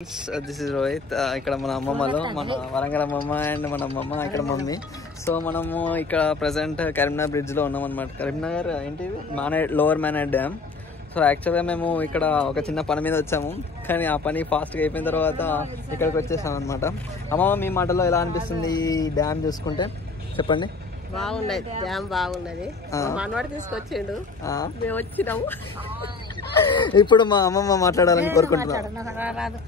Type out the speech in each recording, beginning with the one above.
This is Rohit. ఇక్కడ మన అమ్మమ్మలో మన వరంగల్ అమ్మమ్మ అండ్ మన అమ్మమ్మ ఇక్కడ మమ్మీ. సో మనము ఇక్కడ ప్రజెంట్ కరీంనగర్ బ్రిడ్జ్ లో ఉన్నాం అనమాట. కరీంనగర్ ఏంటిది లోవర్ మానేడ్ డ్యామ్. సో యాక్చువల్గా మేము ఇక్కడ ఒక చిన్న పని మీద వచ్చాము, కానీ ఆ పని ఫాస్ట్గా అయిపోయిన తర్వాత ఇక్కడికి వచ్చేసాం అనమాట. అమ్మమ్మ, మీ మాటలో ఎలా అనిపిస్తుంది ఈ డ్యామ్ చూసుకుంటే చెప్పండి. బాగున్నది, డ్యామ్ బాగున్నది. మనవాడు తీసుకొచ్చిండు, మేము వచ్చినాము. ఇప్పుడు మా అమ్మమ్మ మాట్లాడాలని కోరుకుంటున్నాను.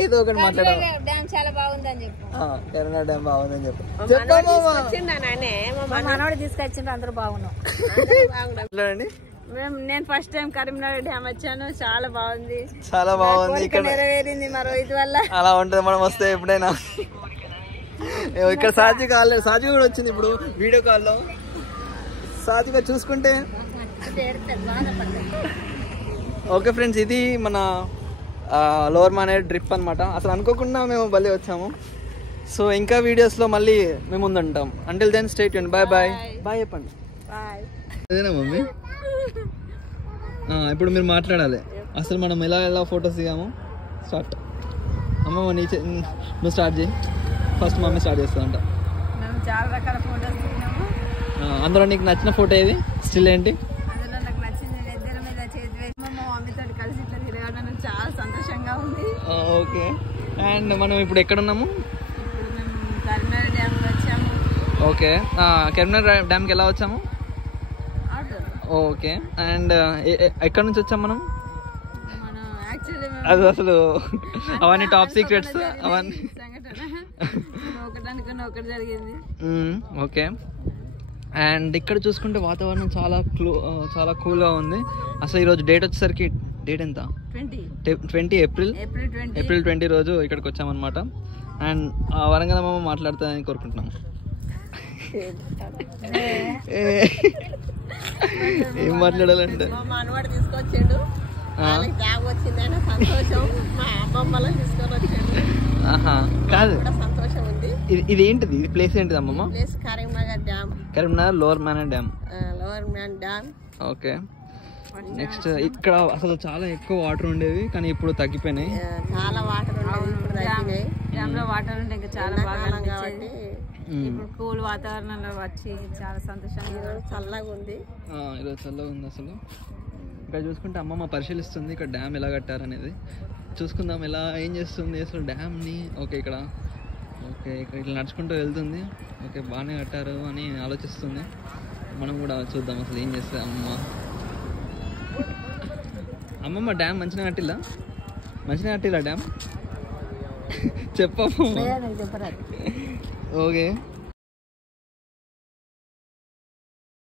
ఏదో ఒకటి మాట్లాడాలి. డ్యామ్ చాలా బాగుందని చెప్పు. కరీంనగర్ డ్యామ్ బాగుందని చెప్పు. మనవాడు తీసుకొచ్చిండ్రు, అందరూ బాగున్నాం. నేను ఫస్ట్ టైం కరీంనగర్ డ్యామ్ వచ్చాను, చాలా బాగుంది. చాలా బాగుంది. ఇక్కడ నెరవేరింది మరో ఇది వల్ల. అలా ఉంటుంది మనం వస్తే ఎప్పుడైనా. ఇక్కడ సాజీ కూడా వచ్చింది ఇప్పుడు వీడియో కాల్లో. సాజీగా చూసుకుంటే ఓకే ఫ్రెండ్స్, ఇది మన లోవర్ మానేడ్ ట్రిప్ అనమాట. అసలు అనుకోకుండా మేము భలే వచ్చాము. సో ఇంకా వీడియోస్లో మళ్ళీ మేము ముందుంటాం. Until then stay tuned. Bye bye. Bye చెప్పండి. అదేనా మమ్మీ? ఇప్పుడు మీరు మాట్లాడాలి అసలు మనం ఎలా ఫొటోస్ దిగాము. స్టార్ట్. అమ్మమ్మ నువ్వు స్టార్ట్ చేయి. ఫస్ట్ మమ్మీ స్టార్ట్ చేస్తుందంట. మేము చాలా రకాల ఫోటోస్ దిగినాము. అందులో నీకు నచ్చిన ఫోటో ఏది? స్టిల్ ఏంటి? అందులో నాకు నచ్చింది ఇద్దరి మీద చేతి వేసి మా మమ్మీతో కలిసి ఇట్లా తిరగడం చాలా సంతోషంగా ఉంది. ఓకే. అండ్ మనం ఇప్పుడు ఎక్కడున్నాము? ఇప్పుడు మేము కరీంనగర్ డ్యామ్ వచ్చాము. ఓకే. కరీంనగర్ డ్యామ్కి ఎలా వచ్చాము? ఆటో. ఓకే. అండ్ ఎక్కడి నుంచి వచ్చాము మనం? మనం యాక్చువల్లీ అది అసలు అవన్నీ టాప్ సీక్రెట్స్ అవన్నీ. ఒకటి జరిగింది. ఓకే. అండ్ ఇక్కడ చూసుకుంటే వాతావరణం చాలా కూల్గా ఉంది. అసలు ఈరోజు డేట్ వచ్చేసరికి డేట్ ఎంత? 20 ఏప్రిల్ 20 రోజు ఇక్కడికి వచ్చామన్నమాట. అండ్ వరంగల్ అమ్మమ్మ మాట్లాడుతుందని కోరుకుంటున్నాం. ఏం మాట్లాడాలంటే మనవాడు తీసుకొచ్చిండు, డ్యామ్ వచ్చిందని సంతోషం. మా అమ్మమ్మలను తీసుకొని వచ్చిండు. కాదు, సంతోషం ఉంది. ఇది ఏంటిది? ఇది ప్లేస్ ఏంటిది అమ్మమ్మ? Place Karimnagar dam. Karimnagar lower Manair dam. Lower Manair dam. Okay. Next ఇక్కడ అసలు చాలా ఎక్కువ వాటర్ ఉండేవి, కానీ ఇప్పుడు తగ్గిపోయినాయి. చాలా వాటర్ ఉండేవి, ఇప్పుడు తగ్గినాయి. డ్యామ్ లో వాటర్ ఉంటే ఇంకా చాలా బాగా కాబట్టి ఇప్పుడు కూల్ వాతావరణంలో వచ్చి చాలా సంతోషంగా చల్లగా ఉంది. ఈరోజు చల్లగా ఉంది అసలు. ఇక్కడ చూసుకుంటే అమ్మమ్మ పరిశీలిస్తుంది ఇక్కడ డ్యామ్ ఎలా కట్టారనేది. చూసుకుందాం ఏం చేస్తుంది అసలు డ్యామ్ని. ఓకే, ఇక్కడ ఇట్లా నడుచుకుంటూ వెళ్తుంది. ఓకే, బాగానే కట్టారు అని ఆలోచిస్తుంది. మనం కూడా చూద్దాం అసలు ఏం చేస్తుంది అమ్మమ్మ. డ్యామ్ మంచిగా కట్టిల్లా డ్యామ్? చెప్పమ్మా. చెప్పరాదు. ఓకే.